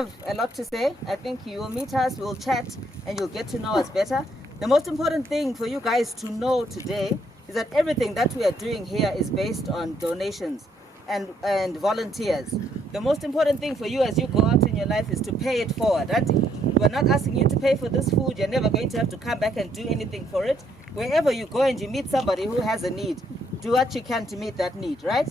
have a lot to say. I think you will meet us, we'll chat, and you'll get to know us better. The most important thing for you guys to know today is that everything that we are doing here is based on donations and volunteers. The most important thing for you as you go out in your life is to pay it forward. Right? We're not asking you to pay for this food. You're never going to have to come back and do anything for it. Wherever you go and you meet somebody who has a need, do what you can to meet that need, right?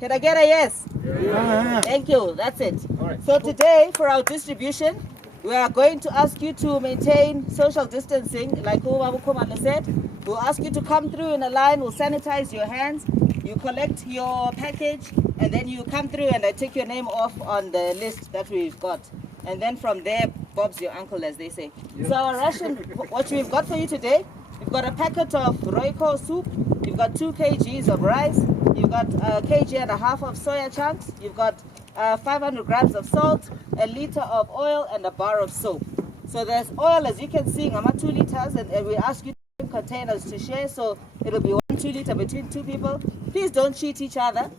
Can I get a yes? Yeah. Thank you. That's it. All right. So today, for our distribution, we are going to ask you to maintain social distancing, like Umabu Kumalo said. We'll ask you to come through in a line. We'll sanitize your hands. You collect your package, and then you come through and I take your name off on the list that we've got. And then from there, Bob's your uncle, as they say. Yep. So our ration, what we've got for you today, we've got a packet of Royco soup. You've got 2 kgs of rice. You've got a kg and a half of soya chunks. You've got 500 grams of salt, a liter of oil, and a bar of soap. So there's oil, as you can see, 2 liters, and we ask you containers to share, so it'll be 1 2-liter between 2 people. Please don't cheat each other.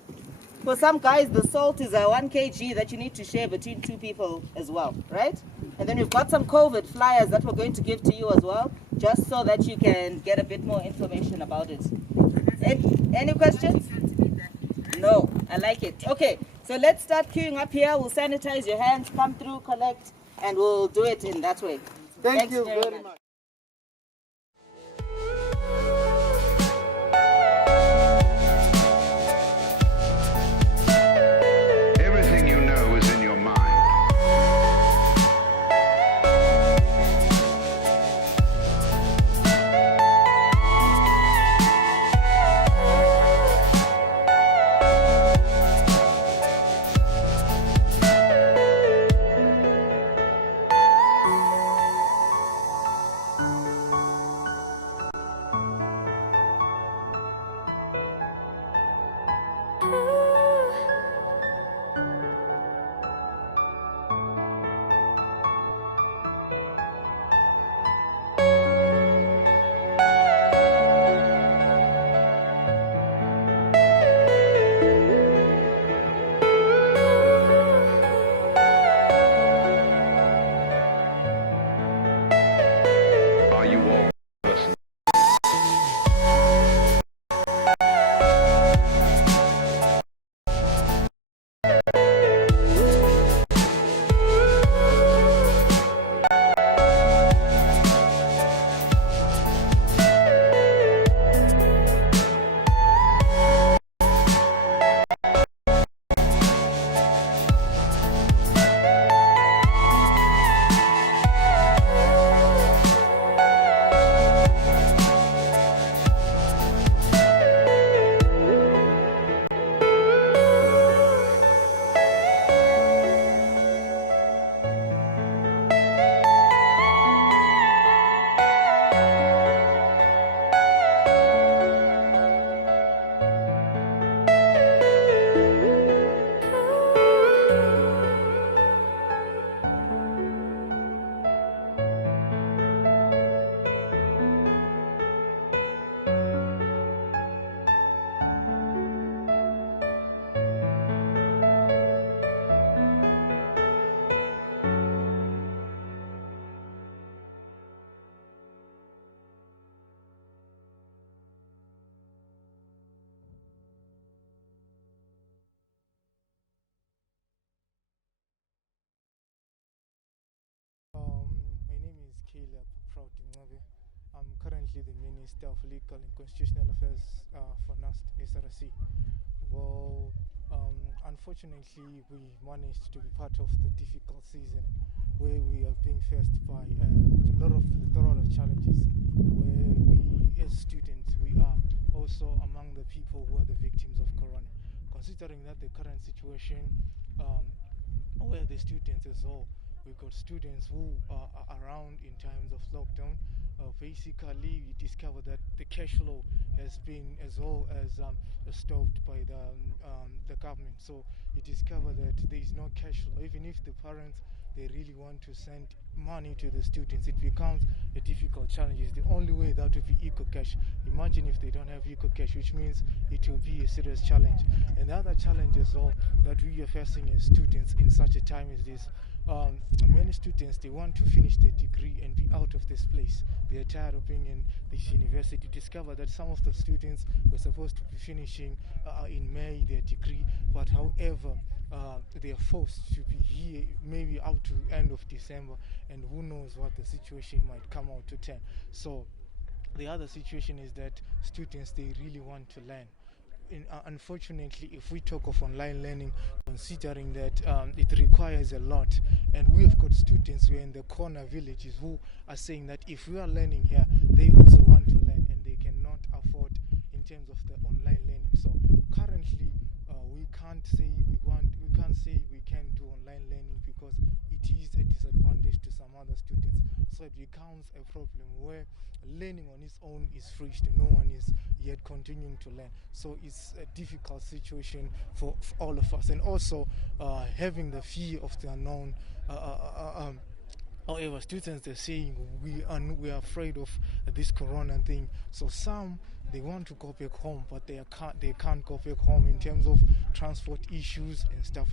For some guys, the salt is a 1 kg that you need to share between 2 people as well, right? And then we've got some COVID flyers that we're going to give to you as well, just so that you can get a bit more information about it. Any questions? No, I like it. Okay, so let's start queuing up here. We'll sanitize your hands, come through, collect, and we'll do it in that way. Thank you very much. Everything you know is in your mind. Are you all person? My name is Caleb Ndebele. I'm currently the Minister of Legal and Constitutional Affairs for Nust, SRC. Well, unfortunately, we managed to be part of the difficult season where we are being faced by a lot of challenges, where we, as students, we are also among the people who are the victims of Corona. Considering that the current situation, where the students as well, we've got students who are around in times of lockdown. Basically, we discovered that the cash flow has been as well as stopped by the government. So we discovered that there is no cash flow. Even if the parents they really want to send money to the students, it becomes a difficult challenge. It's the only way that would be eco-cash. Imagine if they don't have eco-cash, which means it will be a serious challenge. And the other challenge as well that we are facing as students in such a time as this, many students, they want to finish their degree and be out of this place. They are tired of being in this university. Discover that some of the students were supposed to be finishing in May their degree, but however, they are forced to be here maybe out to end of December, and who knows what the situation might come out to turn. So the other situation is that students, they really want to learn. Unfortunately, if we talk of online learning, considering that it requires a lot, and we have got students who are in the corner villages who are saying that if we are learning here, they also want to learn, and they cannot afford in terms of the online learning. So currently, we can't say we can do online learning because it is a disadvantage to some other students. So it becomes a problem where learning on its own is freezed. No one is yet continuing to learn. So it's a difficult situation for all of us. And also having the fear of the unknown. However, students, they're saying we are afraid of this corona thing. So some, they want to go back home, but they can't go back home in terms of transport issues and stuff.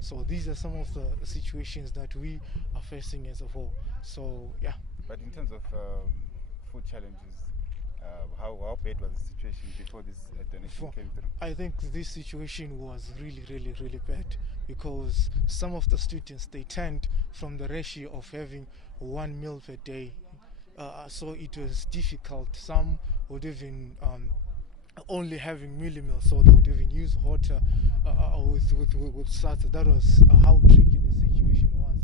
So these are some of the situations that we are facing as a whole. So yeah. But in terms of food challenges, how bad was the situation before this donation came through? I think this situation was really bad, because some of the students, they turned from the ratio of having 1 meal per day, so it was difficult. Some would even only having mealy meals, so they would even use water with salt. That was how tricky the situation was.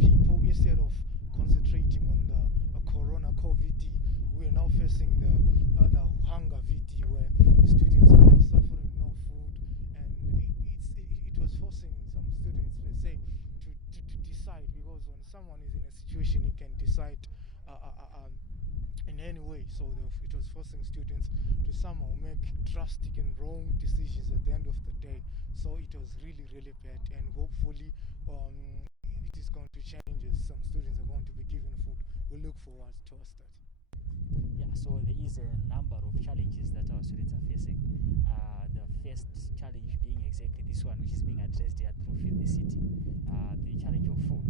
People, instead of concentrating on the corona COVID, we are now facing the hunger VD, where the students are now suffering no food, and it was forcing some students, let's say, to decide, because when someone is in a situation, he can decide in any way. So it was forcing students to somehow make drastic and wrong decisions at the end of the day. So it was really bad, and hopefully it is going to change as some students are going to be given food. We look forward towards that. Yeah, so there is a number of challenges that our students are facing. The first challenge being exactly this one, which is being addressed here through Feed the City. The challenge of food,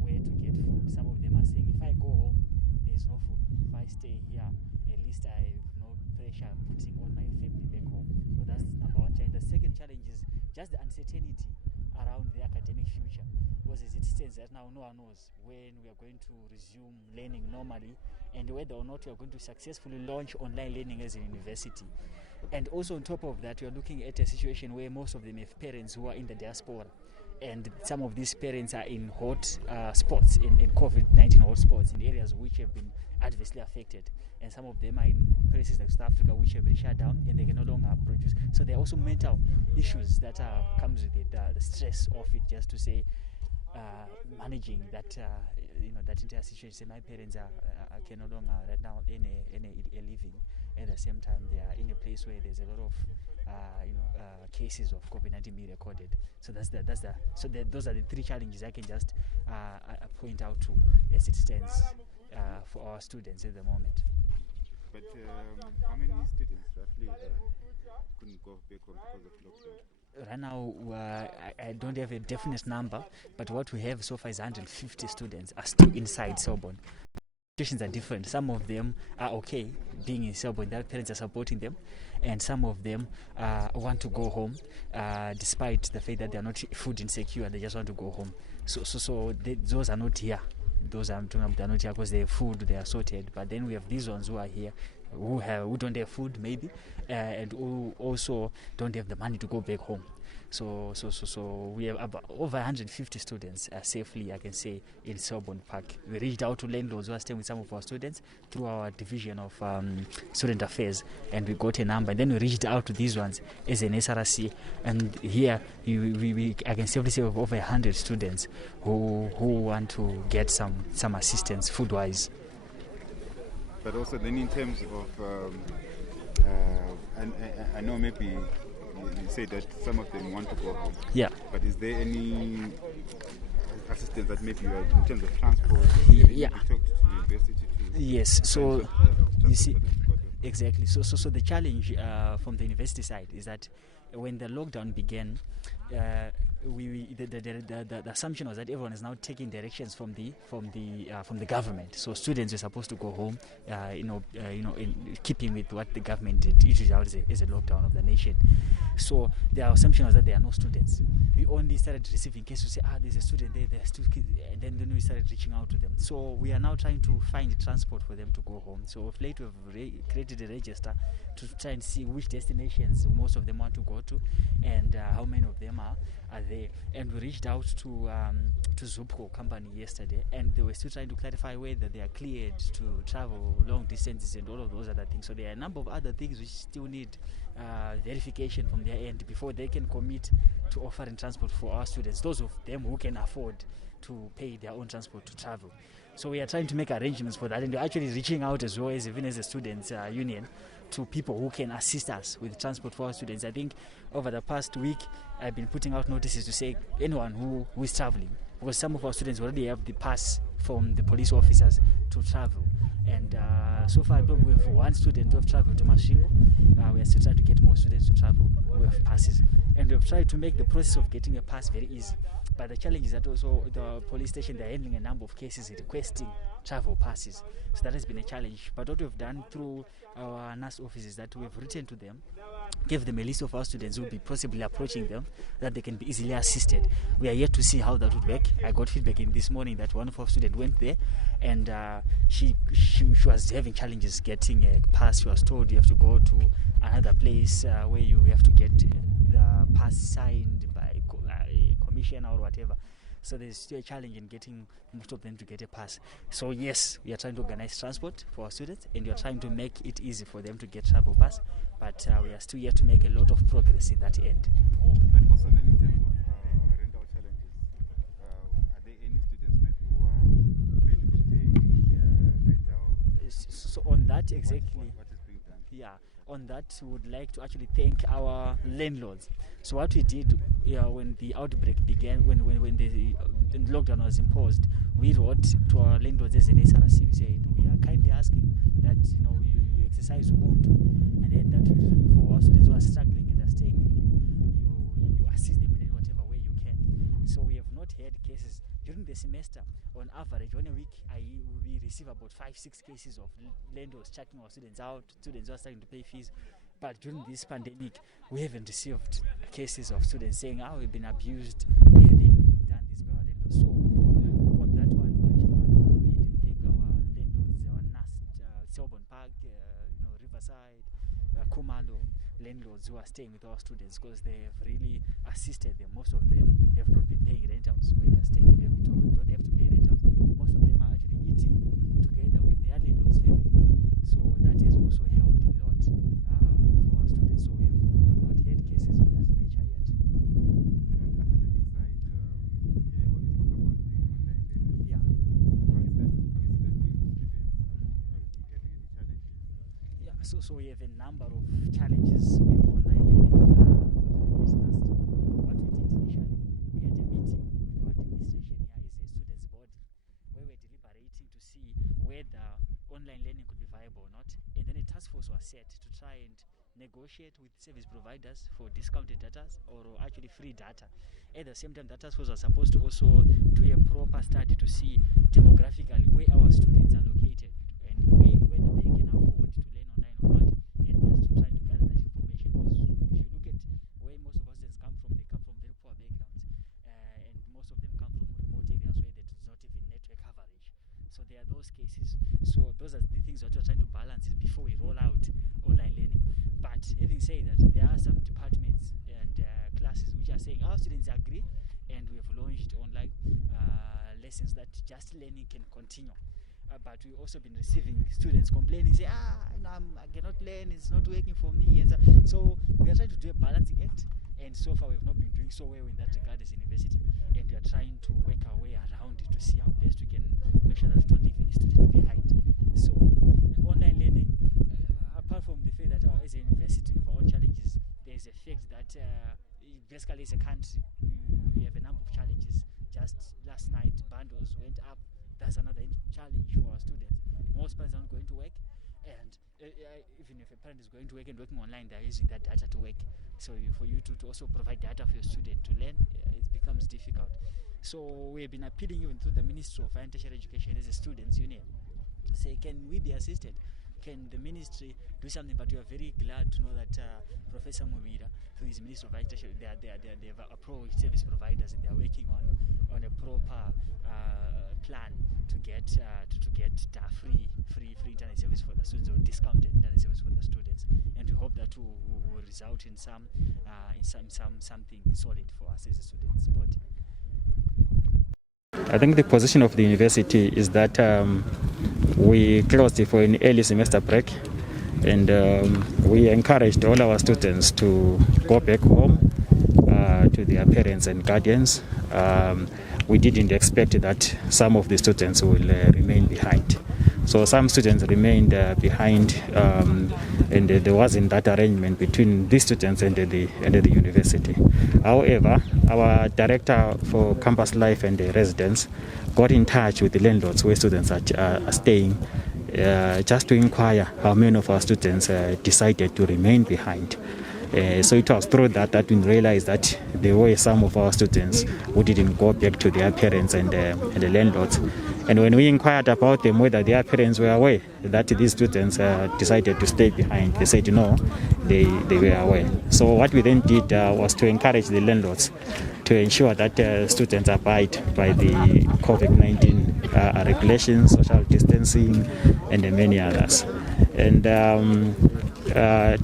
where to get food. Some of them are saying, if I go home, there's no food. If I stay here, at least I have no pressure I'm putting on my family back home. So that's number one challenge. The second challenge is just the uncertainty around the academic future, because as it stands right now, no one knows when we are going to resume learning normally, and whether or not we are going to successfully launch online learning as a university. And also on top of that, we are looking at a situation where most of them have parents who are in the diaspora, and some of these parents are in hot spots, in COVID-19 hot spots, in areas which have been adversely affected, and some of them are in places like South Africa which have been shut down and they can no longer produce. So there are also mental issues that comes with it, the stress of it, just to say managing that that entire situation. Say my parents can no longer right now in a living. At the same time, they are in a place where there's a lot of cases of COVID-19 being recorded. So those are the three challenges I can just point out to as it stands for our students at the moment. But how many students roughly couldn't go back home because of lockdown? Right now, I don't have a definite number, but what we have so far is 150 students are still inside Selborne. Situations are different. Some of them are okay being in Selborne, their parents are supporting them, and some of them want to go home despite the fact that they are not food insecure. They just want to go home. So those are not here. Those are not here because they have food, they are sorted. But then we have these ones who are here, who don't have food maybe, and who also don't have the money to go back home. So we have about over 150 students safely, I can say, in Selborne Park. We reached out to landlords who are staying with some of our students through our division of student affairs, and we got a number. And then we reached out to these ones as an SRC, and here I can safely say of over 100 students who want to get some assistance food-wise. But also then in terms of, I know maybe you say that some of them want to go home. Yeah. But is there any assistance that maybe you have in terms of transport? Or Yeah. you talked to the university to Yes, so transport you see, for them. exactly. So the challenge from the university side is that when the lockdown began, the assumption was that everyone is now taking directions from the government. So students were supposed to go home, in keeping with what the government did, issued out as a lockdown of the nation. So the assumption was that there are no students. We only started receiving cases to say, there's a student there, there's two kids, and then we started reaching out to them. So we are now trying to find transport for them to go home. So of late we've created a register to try and see which destinations most of them want to go to, and how many of them are there. And we reached out to Zupco company yesterday, and they were still trying to clarify whether they are cleared to travel long distances and all of those other things. So there are a number of other things which still need verification from their end before they can commit to offering transport for our students, those of them who can afford to pay their own transport to travel. So we are trying to make arrangements for that, and we're actually reaching out as well as even as a students union to people who can assist us with transport for our students. I think over the past week I've been putting out notices to say anyone who is traveling, because some of our students already have the pass from the police officers to travel, and so far we have one student who have traveled to Mashingo. We are still trying to get more students to travel who have passes, and we've tried to make the process of getting a pass very easy. But the challenge is that also the police station, they're handling a number of cases requesting travel passes. So that has been a challenge. But what we've done through our Nust office is that we've written to them, gave them a list of our students who will be possibly approaching them, that they can be easily assisted. We are yet to see how that would work. I got feedback in this morning that one of our students went there, and she was having challenges getting a pass. She was told you have to go to another place where you have to get the pass signed by a commissioner or whatever. So there's still a challenge in getting most of them to get a pass. So yes, we are trying to organize transport for our students, and we are trying to make it easy for them to get travel pass, but we are still yet to make a lot of progress in that end. But also then in terms of rental challenges, are there any students maybe who are failing to pay their rental? So on that exactly, What is being done? yeah, on that we would like to actually thank our landlords. So what we did when the outbreak began, when the lockdown was imposed, we wrote to our landlords as an SRC. We said we are kindly asking that you exercise Ubuntu, and then that for our students who are struggling and are staying with you assist them in whatever way you can. So we have not had cases during the semester. On average, on a week, we receive about 5-6 cases of landlords checking our students out, students who are starting to pay fees. But during this pandemic, we haven't received cases of students saying, we've been abused, we have been done this by our landlords. So on that one, we actually want to commend and thank our landlords, our Nust, Selborne Park, Riverside, Kumalo landlords who are staying with our students, because they have really assisted them. Most of them have not been paying rentals where they are staying. They have been told don't have to pay rentals. Most of them are actually eating together with their landlord's family. So that has also helped a lot for our students. So we have not had cases of that nature yet. On the academic side, you spoke about the online learning. Yeah. How is that going for students? Are we having any challenges? Yeah, so we have a number of challenges with online learning. Yes, Nust. What we did initially, we had a meeting with our administration here as a students' body, where we're deliberating to see whether online learning could be viable or not. And then a task force was set to try and negotiate with service providers for discounted data or actually free data. At the same time, that task force was supposed to also do a proper study to see demographically where our students are located and whether they can afford to learn online or not. And they're still trying to gather that information, because if you look at where most of our students come from, they come from very poor backgrounds, and most of them come from remote areas where there's not even network coverage. So there are those cases. So those are the things that we're trying to balance before we roll out online learning. But having said that, there are some departments and classes which are saying our students agree, and we have launched online lessons that just learning can continue. But we've also been receiving students complaining, say, I cannot learn, it's not working for me. And so we are trying to do a balancing act, and so far we have not been doing so well in that regard as a university, and we are trying to work our way around it to see how best we can make sure that we don't leave any student behind. So online learning, apart from the fact that as a university with our own challenges, there is a fact that basically as a country we have a number of challenges. Just last night challenge for our students. Most parents aren't going to work, and even if a parent is going to work and working online, they're using that data to work. So for you to also provide data for your student to learn, it becomes difficult. So we've been appealing even to the Ministry of Higher and Tertiary Education as a students' union. Say, can we be assisted? Can the ministry do something? But we are very glad to know that Professor Mubira, who is Minister of Education, they've approached service providers and they are working on a proper plan to get free internet service for the students, or discounted internet service for the students. And we hope that will result in something solid for us as a students' body. I think the position of the university is that we closed for an early semester break, and we encouraged all our students to go back home to their parents and guardians. We didn't expect that some of the students will remain behind. So some students remained behind, and there wasn't that arrangement between the students and the university. However, our director for campus life and the residents got in touch with the landlords where students are staying, just to inquire how many of our students decided to remain behind. So it was through that we realized that there were some of our students who didn't go back to their parents and the landlords. And when we inquired about them, whether their parents were aware that these students decided to stay behind, they said no, they were aware. So what we then did was to encourage the landlords to ensure that students abide by the COVID-19 regulations, social distancing, and many others. And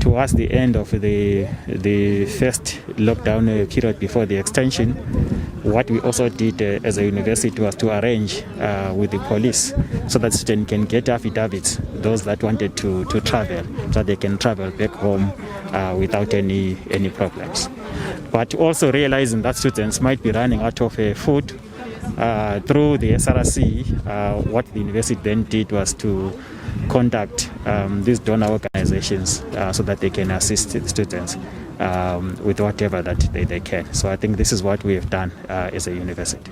towards the end of the first lockdown period before the extension, what we also did as a university was to arrange with the police so that students can get affidavits, those that wanted to travel, so they can travel back home without any problems. But also realizing that students might be running out of food, through the SRC, what the university then did was to contact these donor organizations so that they can assist the students with whatever that they can. So I think this is what we have done as a university.